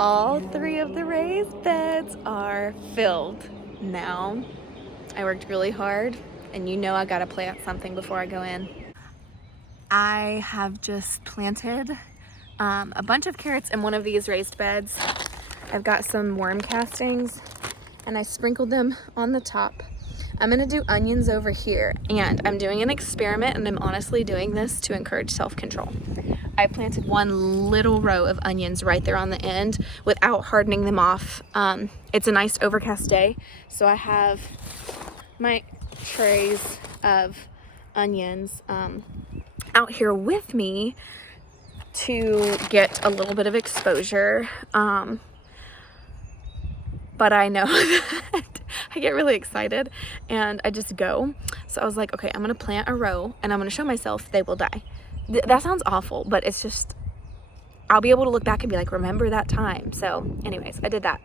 All 3 of the raised beds are filled now. I worked really hard, and you know I gotta plant something before I go in. I have just planted a bunch of carrots in one of these raised beds. I've got some worm castings, and I sprinkled them on the top. I'm gonna do onions over here, and I'm doing an experiment, and I'm honestly doing this to encourage self-control. I planted one little row of onions right there on the end without hardening them off. It's a nice overcast day, so I have my trays of onions out here with me to get a little bit of exposure. But I know that I get really excited and I just go. So I was like, okay, I'm gonna plant a row and I'm gonna show myself they will die. That sounds awful, but it's just, I'll be able to look back and be like, remember that time. So anyways, I did that.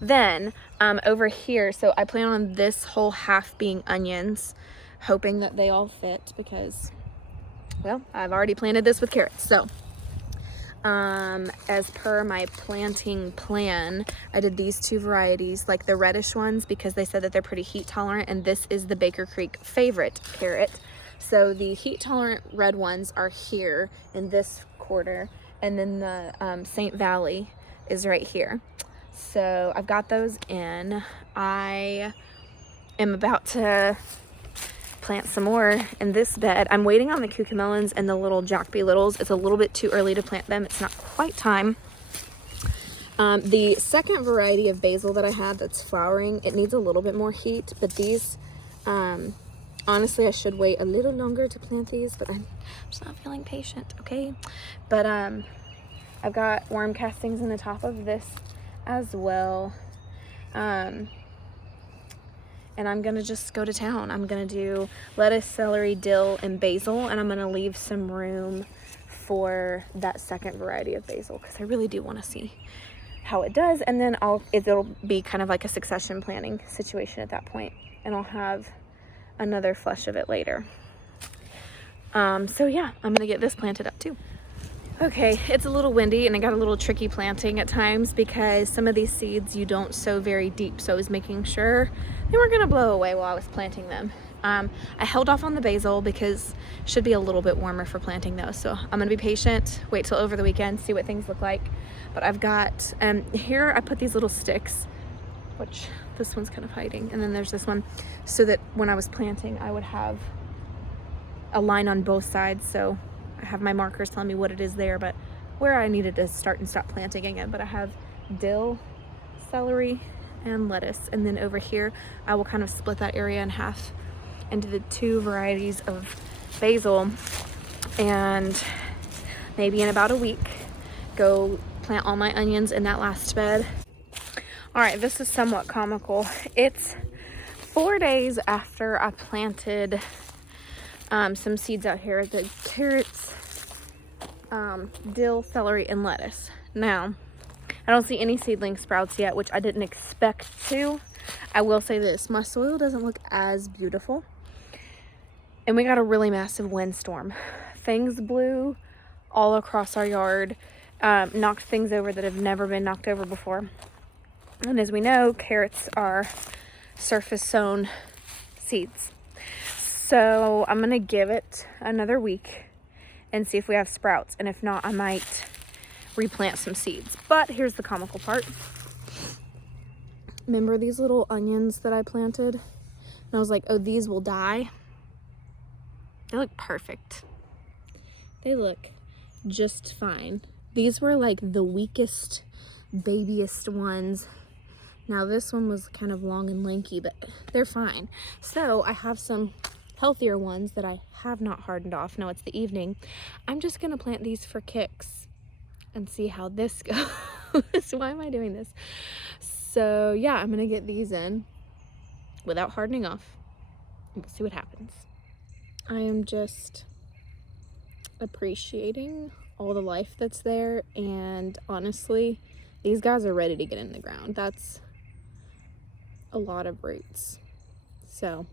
Then over here, so I plan on this whole half being onions, hoping that they all fit because, well, I've already planted this with carrots. So as per my planting plan, I did these 2 varieties, like the reddish ones, because they said that they're pretty heat tolerant, and this is the Baker Creek favorite carrot. So the heat tolerant red ones are here in this quarter, and then the St. Valley is right here. So I've got those in. I am about to plant some more in this bed. I'm waiting on the cucamelons and the little Jackby Littles. It's a little bit too early to plant them. It's not quite time. The second variety of basil that I had that's flowering, it needs a little bit more heat, but these, honestly, I should wait a little longer to plant these, but I'm just not feeling patient, okay? But I've got worm castings in the top of this as well. And I'm gonna just go to town. I'm gonna do lettuce, celery, dill, and basil, and I'm gonna leave some room for that second variety of basil because I really do want to see how it does, and then it'll be kind of like a succession planning situation at that point, and I'll have another flush of it later. So yeah, I'm gonna get this planted up too. Okay, it's a little windy and it got a little tricky planting at times because some of these seeds you don't sow very deep, so I was making sure they weren't gonna blow away while I was planting them. I held off on the basil because it should be a little bit warmer for planting those, so I'm gonna be patient, wait till over the weekend, see what things look like. But I've got, here I put these little sticks, which this one's kind of hiding, and then there's this one, so that when I was planting I would have a line on both sides, so I have my markers telling me what it is there, but where I needed to start and stop planting again. But I have dill, celery, and lettuce. And then over here, I will kind of split that area in half into the 2 varieties of basil. And maybe in about a week, go plant all my onions in that last bed. All right, this is somewhat comical. It's 4 days after I planted some seeds out here, the carrots, dill, celery, and lettuce. Now, I don't see any seedling sprouts yet, which I didn't expect to. I will say this, my soil doesn't look as beautiful. And we got a really massive windstorm. Things blew all across our yard, knocked things over that have never been knocked over before. And as we know, carrots are surface sown seeds. So I'm gonna give it another week and see if we have sprouts. And if not, I might replant some seeds. But here's the comical part. Remember these little onions that I planted? And I was like, oh, these will die. They look perfect. They look just fine. These were like the weakest, babiest ones. Now this one was kind of long and lanky, but they're fine. So I have some healthier ones that I have not hardened off. Now it's the evening. I'm just gonna plant these for kicks and see how this goes. Why am I doing this? So yeah, I'm gonna get these in without hardening off. We'll see what happens. I am just appreciating all the life that's there, and honestly, these guys are ready to get in the ground. That's a lot of roots. So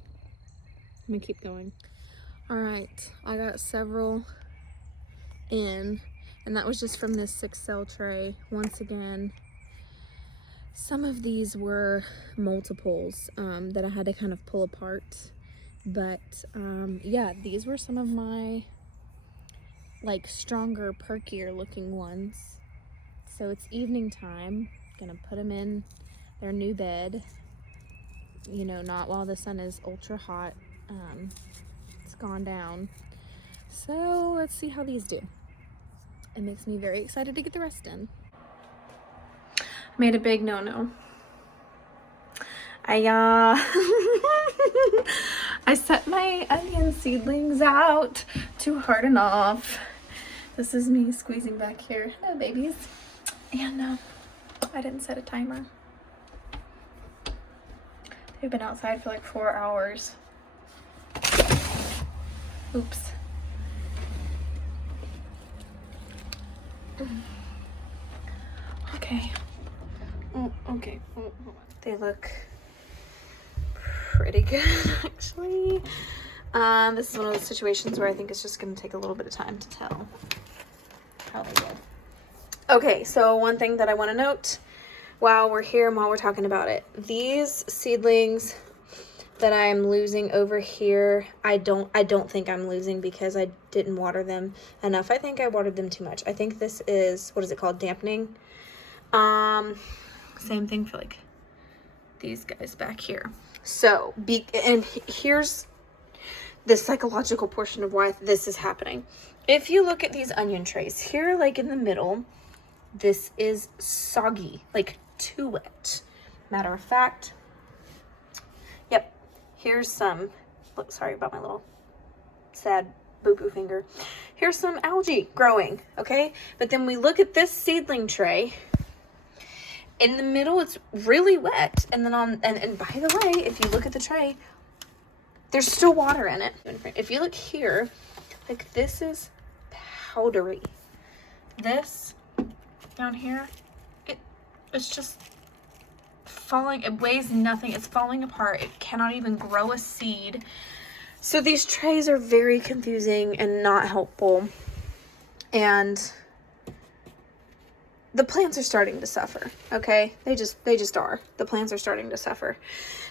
I'm gonna keep going. All right, I got several in, and that was just from this 6 cell tray. Once again, Some of these were multiples that I had to kind of pull apart. But yeah, these were some of my like stronger, perkier looking ones. So it's evening time. Gonna put them in their new bed. You know, not while the sun is ultra hot. It's gone down. So let's see how these do. It makes me very excited to get the rest done. Made a big no-no. I set my onion seedlings out to harden off. This is me squeezing back here. Hello, babies. And I didn't set a timer. They've been outside for like 4 hours. Oops. Okay. Oh, okay. Oh, they look pretty good, actually. This is one of those situations where I think it's just going to take a little bit of time to tell how they did. Okay, so one thing that I want to note while we're here and while we're talking about it, these seedlings that I'm losing over here, I don't think I'm losing because I didn't water them enough. I think I watered them too much. I think this is, what is it called, dampening. Same thing for like these guys back here. So and here's the psychological portion of why this is happening. If you look at these onion trays here, like in the middle, this is soggy, like too wet. Matter of fact, yep, here's some, look, sorry about my little sad boo-boo finger. Here's some algae growing, okay? But then we look at this seedling tray. In the middle, it's really wet. And then and by the way, if you look at the tray, there's still water in it. If you look here, like this is powdery. This down here, it's just falling. It weighs nothing. It's falling apart. It cannot even grow a seed. So these trays are very confusing and not helpful. And the plants are starting to suffer, okay? They just are. The plants are starting to suffer.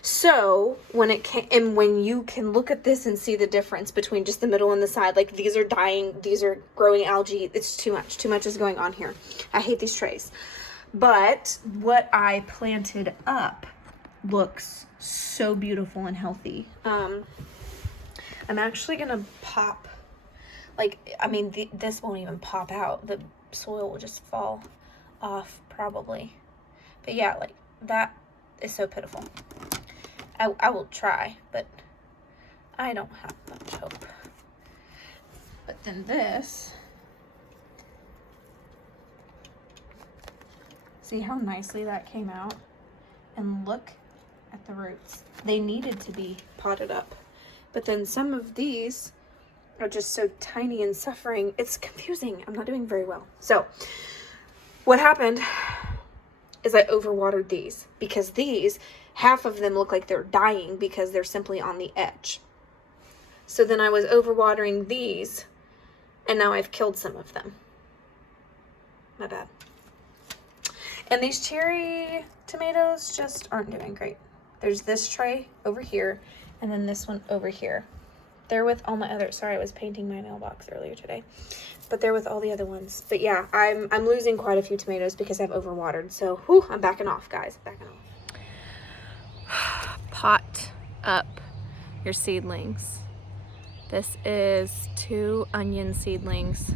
So when you can look at this and see the difference between just the middle and the side, like these are dying, these are growing algae. It's too much. Too much is going on here. I hate these trays. But what I planted up looks so beautiful and healthy. I'm actually gonna pop, like, I mean, this won't even pop out. The soil will just fall off probably. But yeah, like that is so pitiful. I will try, but I don't have much hope. But then this, see how nicely that came out? And look at the roots. They needed to be potted up. But then some of these are just so tiny and suffering. It's confusing. I'm not doing very well. So what happened is I overwatered these because these, half of them look like they're dying because they're simply on the edge. So then I was overwatering these and now I've killed some of them. My bad. And these cherry tomatoes just aren't doing great. There's this tray over here and then this one over here. They're with all my other, sorry, I was painting my mailbox earlier today, but they're with all the other ones. But yeah, I'm losing quite a few tomatoes because I've overwatered. So, whew, I'm backing off, guys, backing off. Pot up your seedlings. This is 2 onion seedlings,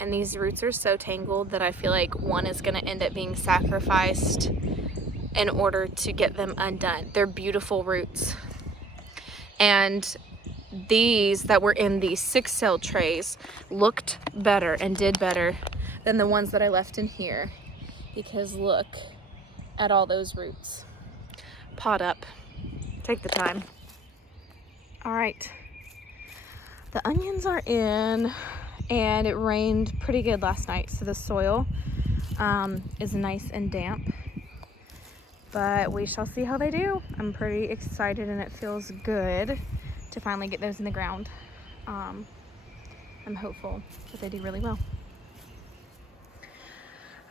and these roots are so tangled that I feel like one is gonna end up being sacrificed in order to get them undone. They're beautiful roots. And these that were in these 6-cell trays looked better and did better than the ones that I left in here, because look at all those roots. Pot up, take the time. All right, the onions are in, and it rained pretty good last night, so the soil is nice and damp, but we shall see how they do. I'm pretty excited and it feels good to finally get those in the ground. I'm hopeful that they do really well.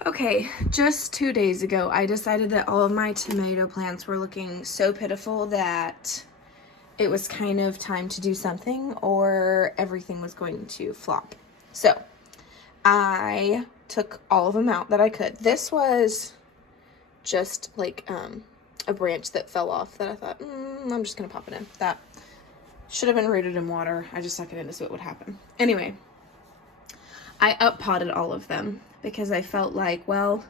Okay, just 2 days ago, I decided that all of my tomato plants were looking so pitiful that it was kind of time to do something or everything was going to flop. So I took all of them out that I could. This was just like a branch that fell off that I thought, I'm just gonna pop it in. That should have been rooted in water. I just stuck it in to see what would happen. Anyway, I up-potted all of them because I felt like, well,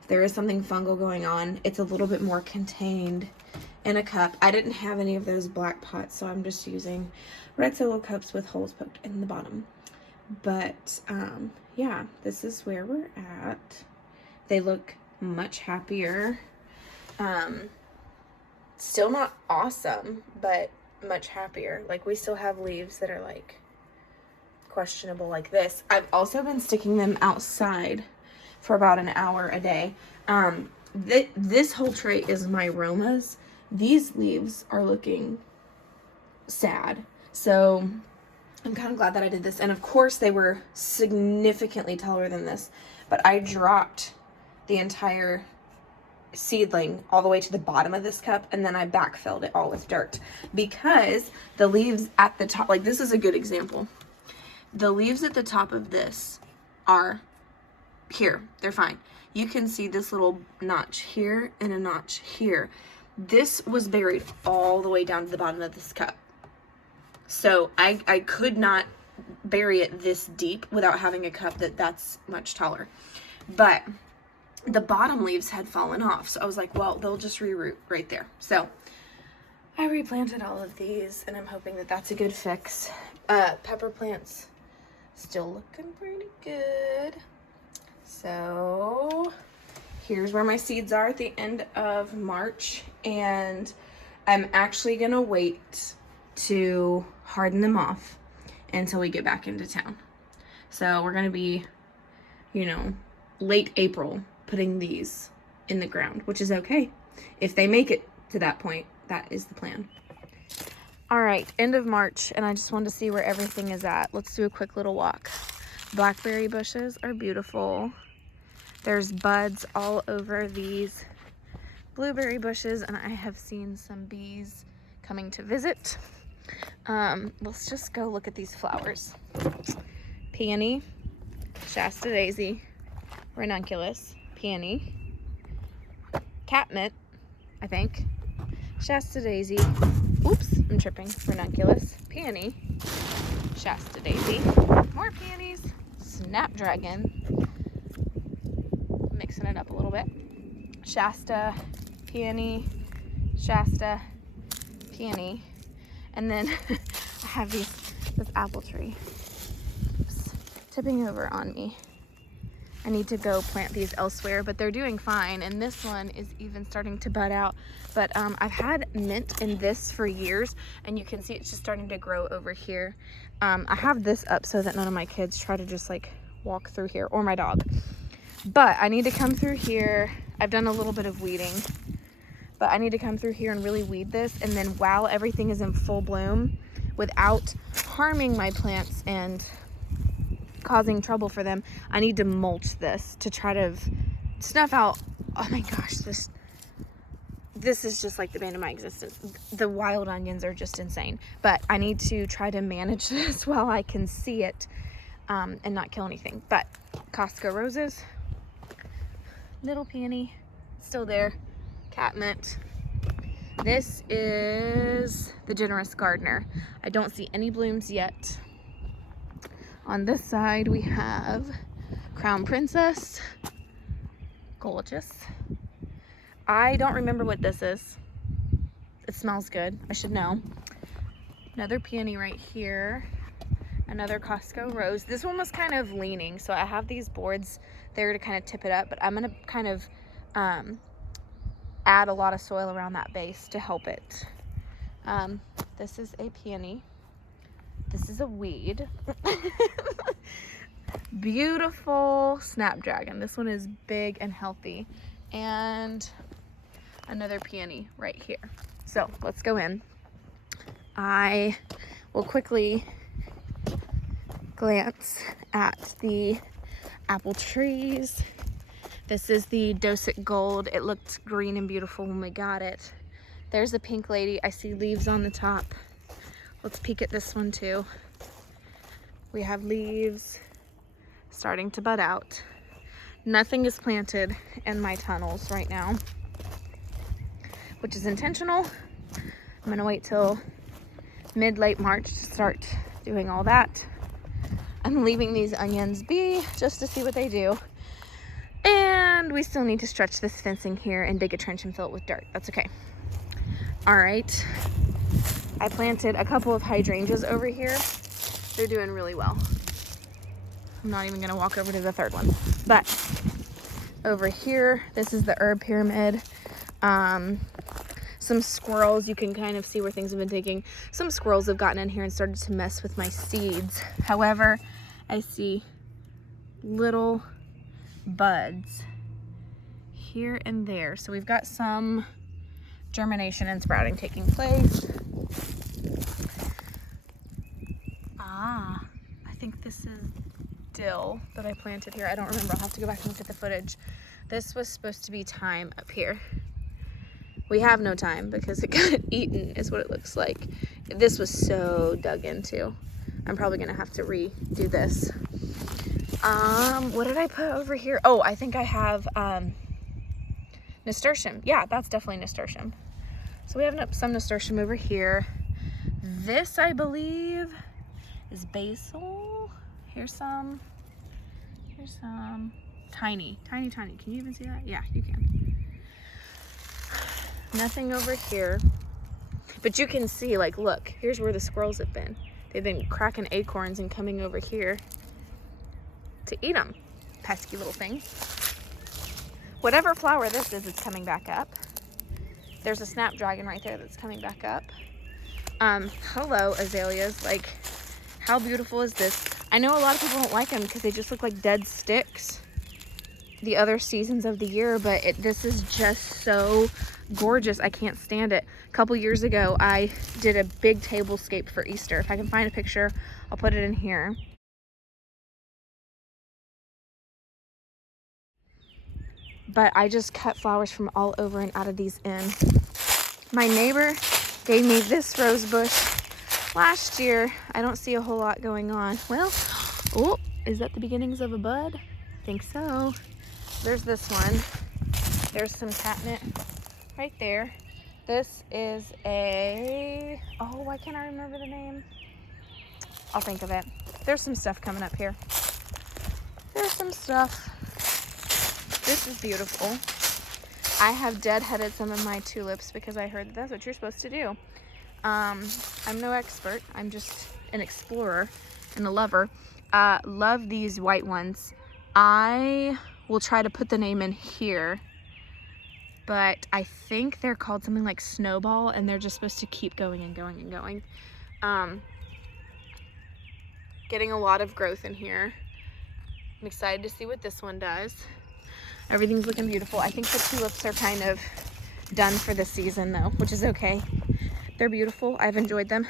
if there is something fungal going on, it's a little bit more contained in a cup. I didn't have any of those black pots, so I'm just using red solo cups with holes poked in the bottom. But yeah, this is where we're at. They look much happier. Still not awesome, but much happier. Like, we still have leaves that are like questionable like this. I've also been sticking them outside for about an hour a day. This whole tray is my Romas. These leaves are looking sad, so I'm kind of glad that I did this. And of course they were significantly taller than this, but I dropped the entire seedling all the way to the bottom of this cup, and then I backfilled it all with dirt because the leaves at the top, like this is a good example. The leaves at the top of this are here. They're fine. You can see this little notch here and a notch here. This was buried all the way down to the bottom of this cup. So I could not bury it this deep without having a cup that's much taller. But the bottom leaves had fallen off. So I was like, well, they'll just reroot right there. So I replanted all of these, and I'm hoping that that's a good fix. Pepper plants still looking pretty good. So here's where my seeds are at the end of March, and I'm actually gonna wait to harden them off until we get back into town. So we're gonna be, you know, late April putting these in the ground, which is okay. If they make it to that point, that is the plan. All right, end of March, and I just wanted to see where everything is at. Let's do a quick little walk. Blackberry bushes are beautiful. There's buds all over these blueberry bushes, and I have seen some bees coming to visit. Let's just go look at these flowers. Peony, Shasta daisy, ranunculus, peony, catmint, I think, Shasta daisy, oops, I'm tripping, ranunculus, peony, Shasta daisy, more peonies, snapdragon, mixing it up a little bit, Shasta, peony, Shasta, peony, and then I have this apple tree. Oops, tipping over on me. I need to go plant these elsewhere, but they're doing fine, and this one is even starting to bud out. But I've had mint in this for years, and you can see it's just starting to grow over here. I have this up so that none of my kids try to just like walk through here, or my dog. But I need to come through here. I've done a little bit of weeding, but I need to come through here and really weed this, and then while everything is in full bloom, without harming my plants and causing trouble for them, I need to mulch this to try to snuff out, oh my gosh, this is just like the bane of my existence. The wild onions are just insane, but I need to try to manage this while I can see it, and not kill anything. But Costco roses, little peony, still there, catmint. This is the generous gardener. I don't see any blooms yet. On this side we have crown princess, gorgeous. I don't remember what this is. It smells good, I should know. Another peony right here, another Costco rose. This one was kind of leaning, so I have these boards there to kind of tip it up, but I'm gonna kind of add a lot of soil around that base to help it. This is a peony. This is a weed. Beautiful snapdragon. This one is big and healthy. And another peony right here. So let's go in. I will quickly glance at the apple trees. This is the Docet Gold. It looked green and beautiful when we got it. There's a pink lady. I see leaves on the top. Let's peek at this one too. We have leaves starting to bud out. Nothing is planted in my tunnels right now, which is intentional. I'm gonna wait till mid-late March to start doing all that. I'm leaving these onions be just to see what they do. And we still need to stretch this fencing here and dig a trench and fill it with dirt. That's okay. All right. I planted a couple of hydrangeas over here. They're doing really well. I'm not even gonna walk over to the third one. But over here, this is the herb pyramid. Some squirrels, you can kind of see where things have been taking. Some squirrels have gotten in here and started to mess with my seeds. However, I see little buds here and there. So we've got some germination and sprouting taking place. I think this is dill that I planted here. I don't remember. I'll have to go back and look at the footage. This was supposed to be thyme up here. We have no thyme because it got eaten is what it looks like. This was so dug into. I'm probably gonna have to redo this. What did I put over here? Oh, I think I have nasturtium. Yeah, that's definitely nasturtium. So we have some nasturtium over here. This, I believe, is basil. Here's some tiny. Can you even see that? Yeah, you can. Nothing over here. But you can see, like, look, here's where the squirrels have been. They've been cracking acorns and coming over here to eat them. Pesky little things. Whatever flower this is, it's coming back up. There's a snapdragon right there that's coming back up. Hello, azaleas. Like, how beautiful is this? I know a lot of people don't like them because they just look like dead sticks the other seasons of the year, but this is just so gorgeous. I can't stand it. A couple years ago, I did a big tablescape for Easter. If I can find a picture, I'll put it in here. But I just cut flowers from all over and out of these in. My neighbor gave me this rose bush last year. I don't see a whole lot going on. Well, oh, is that the beginnings of a bud? I think so. There's this one. There's some catnip right there. This is a, oh, why can't I remember the name? I'll think of it. There's some stuff coming up here. There's some stuff. This is beautiful. I have deadheaded some of my tulips because I heard that's what you're supposed to do. I'm no expert. I'm just an explorer and a lover. Love these white ones. I will try to put the name in here, but I think they're called something like Snowball, and they're just supposed to keep going and going and going. Getting a lot of growth in here. I'm excited to see what this one does. Everything's looking beautiful. I think the tulips are kind of done for the season though, which is okay. They're beautiful. I've enjoyed them.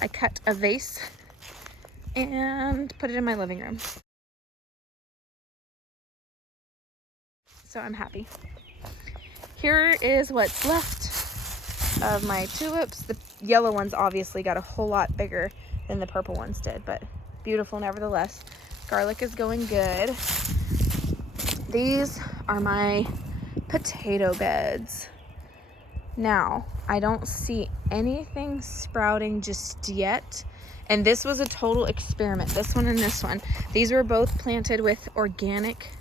I cut a vase and put it in my living room. So I'm happy. Here is what's left of my tulips. The yellow ones obviously got a whole lot bigger than the purple ones did, but beautiful nevertheless. Garlic is going good. These are my potato beds. Now, I don't see anything sprouting just yet. And this was a total experiment, this one and this one. These were both planted with organic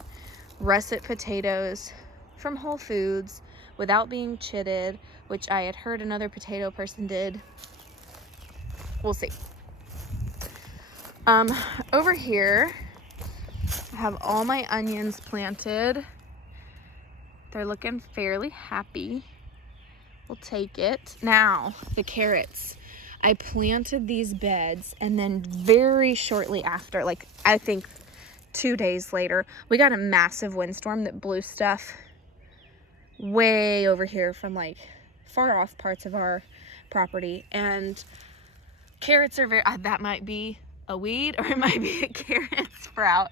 russet potatoes from Whole Foods without being chitted, which I had heard another potato person did. We'll see. Over here, I have all my onions planted. They're looking fairly happy. We'll take it. Now, the carrots. I planted these beds, and then very shortly after, like I think 2 days later, we got a massive windstorm that blew stuff way over here from like far off parts of our property. And carrots are very, that might be a weed or it might be a carrot sprout.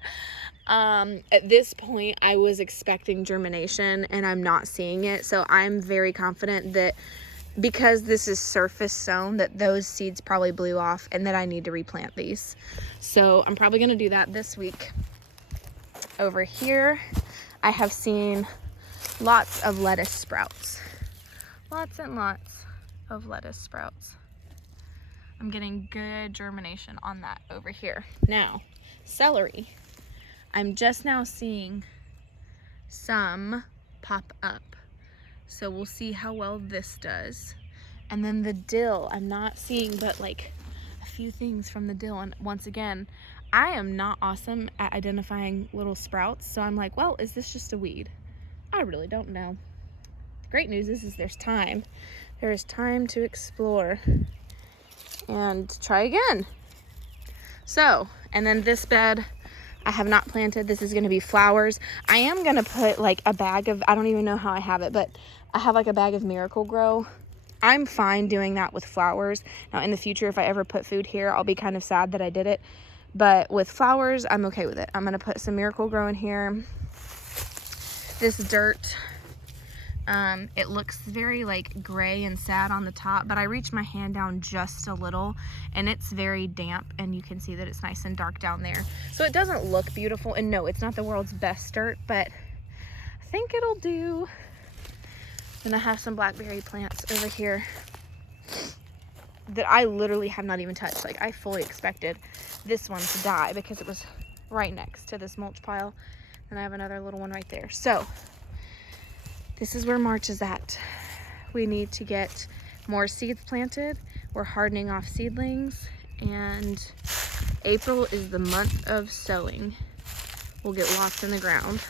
At this point, I was expecting germination and I'm not seeing it. So I'm very confident that because this is surface sown, that those seeds probably blew off and that I need to replant these. So I'm probably going to do that this week. Over here, I have seen lots of lettuce sprouts. Lots and lots of lettuce sprouts. I'm getting good germination on that over here. Now, celery. I'm just now seeing some pop up. So we'll see how well this does. And then the dill, I'm not seeing but like a few things from the dill. And once again, I am not awesome at identifying little sprouts. So I'm like, well, is this just a weed? I really don't know. The great news is there's time. There is time to explore and try again. So, and then this bed I have not planted. This is going to be flowers. I am going to put like a bag of, I don't even know how I have it, but I have like a bag of Miracle Grow. I'm fine doing that with flowers. Now in the future, if I ever put food here, I'll be kind of sad that I did it. But with flowers, I'm okay with it. I'm going to put some Miracle Grow in here. This dirt, it looks very like gray and sad on the top, but I reached my hand down just a little and it's very damp, and you can see that it's nice and dark down there. So it doesn't look beautiful, and no, it's not the world's best dirt, but I think it'll do. And I have some blackberry plants over here that I literally have not even touched. Like, I fully expected this one to die because it was right next to this mulch pile. And I have another little one right there. So this is where March is at. We need to get more seeds planted. We're hardening off seedlings, and April is the month of sowing. We'll get lots in the ground.